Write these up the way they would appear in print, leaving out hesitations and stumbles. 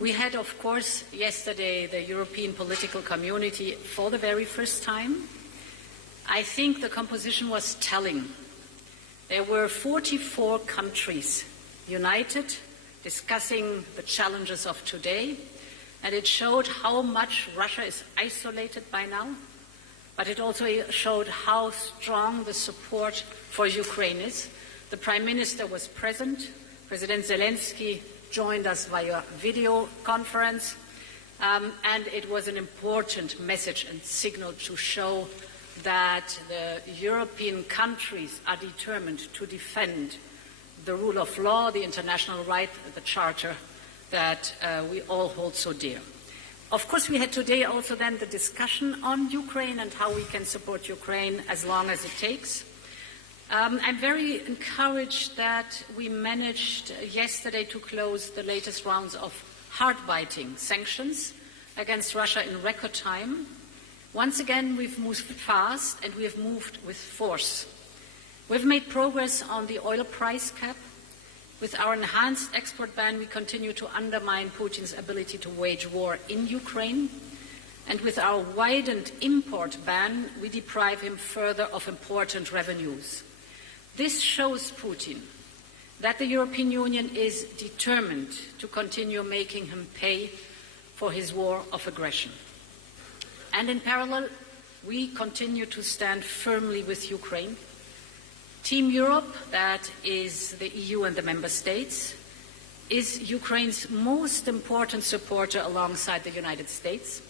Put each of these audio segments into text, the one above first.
We had, of course, yesterday the European political community for the very first time. I think the composition was telling. There were 44 countries united, discussing the challenges of today, and it showed how much Russia is isolated by now, but it also showed how strong the support for Ukraine is. The Prime Minister was present. President Zelensky joined us via video conference, and it was an important message and signal to show that the European countries are determined to defend the rule of law, the international right, the charter that we all hold so dear. Of course, we had today also then the discussion on Ukraine and how we can support Ukraine as long as it takes. I'm very encouraged that we managed yesterday to close the latest rounds of hard-biting sanctions against Russia in record time. Once again, we've moved fast and we have moved with force. We've made progress on the oil price cap. With our enhanced export ban, we continue to undermine Putin's ability to wage war in Ukraine. And with our widened import ban, we deprive him further of important revenues. This shows Putin that the European Union is determined to continue making him pay for his war of aggression. And in parallel, we continue to stand firmly with Ukraine. Team Europe, that is the EU and the member states, is Ukraine's most important supporter alongside the United States.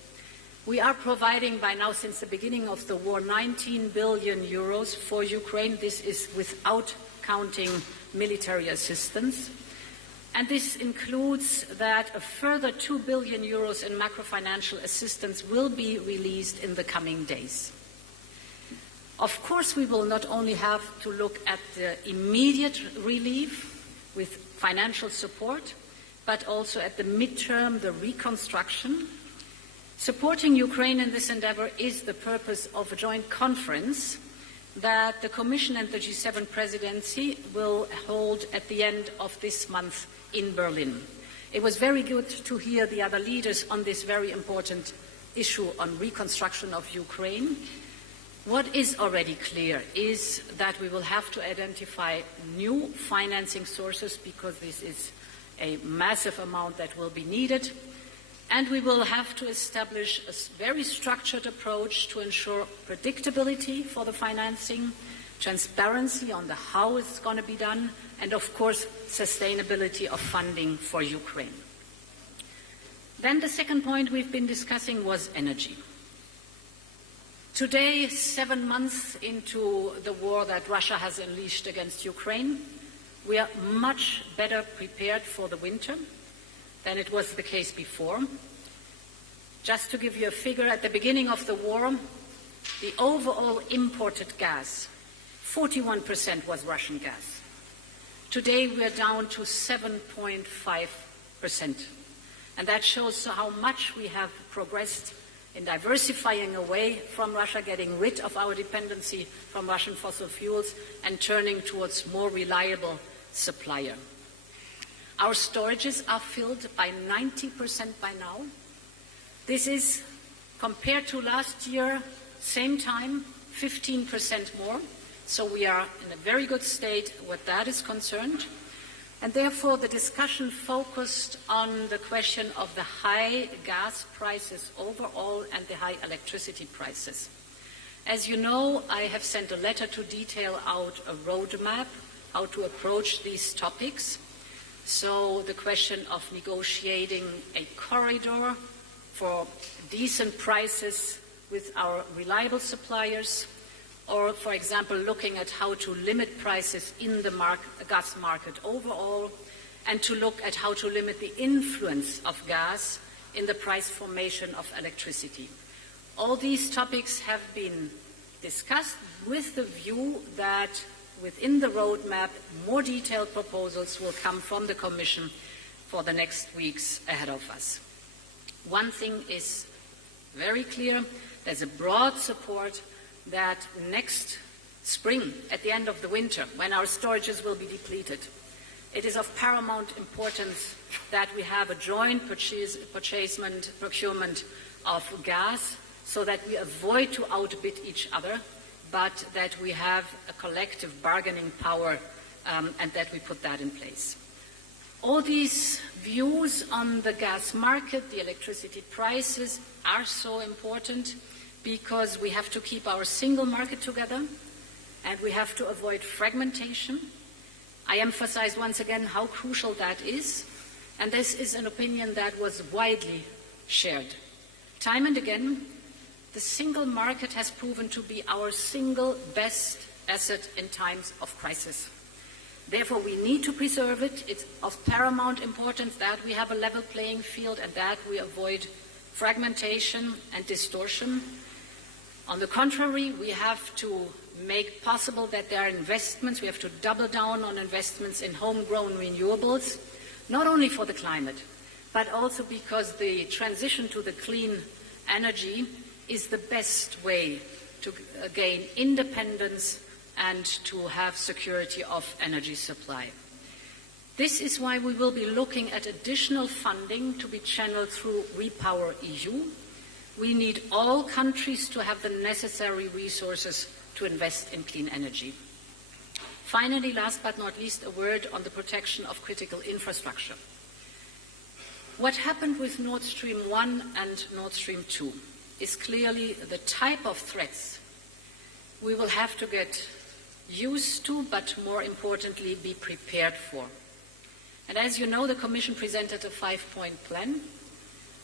We are providing by now, since the beginning of the war, 19 billion euros for Ukraine. This is without counting military assistance. And this includes that a further 2 billion euros in macro-financial assistance will be released in the coming days. Of course, we will not only have to look at the immediate relief with financial support, but also at the midterm, the reconstruction. Supporting Ukraine in this endeavor is the purpose of a joint conference that the Commission and the G7 presidency will hold at the end of this month in Berlin. It was very good to hear the other leaders on this very important issue on reconstruction of Ukraine. What is already clear is that we will have to identify new financing sources because this is a massive amount that will be needed. And we will have to establish a very structured approach to ensure predictability for the financing, transparency on the how it's going to be done, and of course, sustainability of funding for Ukraine. Then the second point we've been discussing was energy. Today, 7 months into the war that Russia has unleashed against Ukraine, we are much better prepared for the winter than it was the case before. Just to give you a figure, at the beginning of the war, the overall imported gas, 41% was Russian gas. Today we are down to 7.5%. And that shows how much we have progressed in diversifying away from Russia, getting rid of our dependency from Russian fossil fuels and turning towards more reliable supplier. Our storages are filled by 90% by now. This is, compared to last year, same time, 15% more. So we are in a very good state where that is concerned. And therefore, the discussion focused on the question of the high gas prices overall and the high electricity prices. As you know, I have sent a letter to detail out a roadmap, how to approach these topics. So the question of negotiating a corridor for decent prices with our reliable suppliers, or, for example, looking at how to limit prices in the gas market overall, and to look at how to limit the influence of gas in the price formation of electricity. All these topics have been discussed with the view that within the roadmap, more detailed proposals will come from the Commission for the next weeks ahead of us. One thing is very clear, there's a broad support that next spring, at the end of the winter, when our storages will be depleted, It is of paramount importance that we have a joint procurement of gas so that we avoid to outbid each other, but that we have a collective bargaining power and that we put that in place. All these views on the gas market, the electricity prices, are so important because we have to keep our single market together and we have to avoid fragmentation. I emphasize once again how crucial that is, and this is an opinion that was widely shared. Time and again, the single market has proven to be our single best asset in times of crisis. Therefore, we need to preserve it. It's of paramount importance that we have a level playing field and that we avoid fragmentation and distortion. On the contrary, we have to make possible that there are investments. We have to double down on investments in homegrown renewables, not only for the climate, but also because the transition to the clean energy is the best way to gain independence and to have security of energy supply. This is why we will be looking at additional funding to be channeled through Repower EU. We need all countries to have the necessary resources to invest in clean energy. Finally, last but not least, a word on the protection of critical infrastructure. What happened with Nord Stream 1 and Nord Stream 2 is clearly the type of threats we will have to get used to, but more importantly, be prepared for. And as you know, the Commission presented a 5-point plan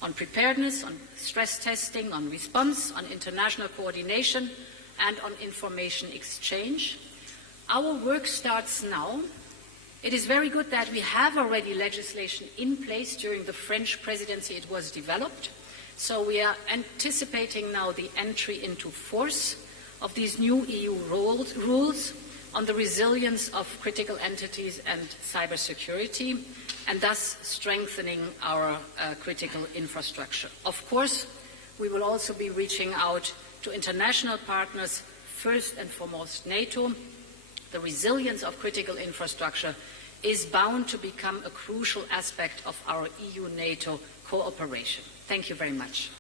on preparedness, on stress testing, on response, on international coordination, and on information exchange. Our work starts now. It is very good that we have already legislation in place. During the French presidency it was developed. So we are anticipating now the entry into force of these new EU rules on the resilience of critical entities and cybersecurity, and thus strengthening our critical infrastructure. Of course, we will also be reaching out to international partners, first and foremost NATO. The resilience of critical infrastructure is bound to become a crucial aspect of our EU-NATO cooperation. Thank you very much.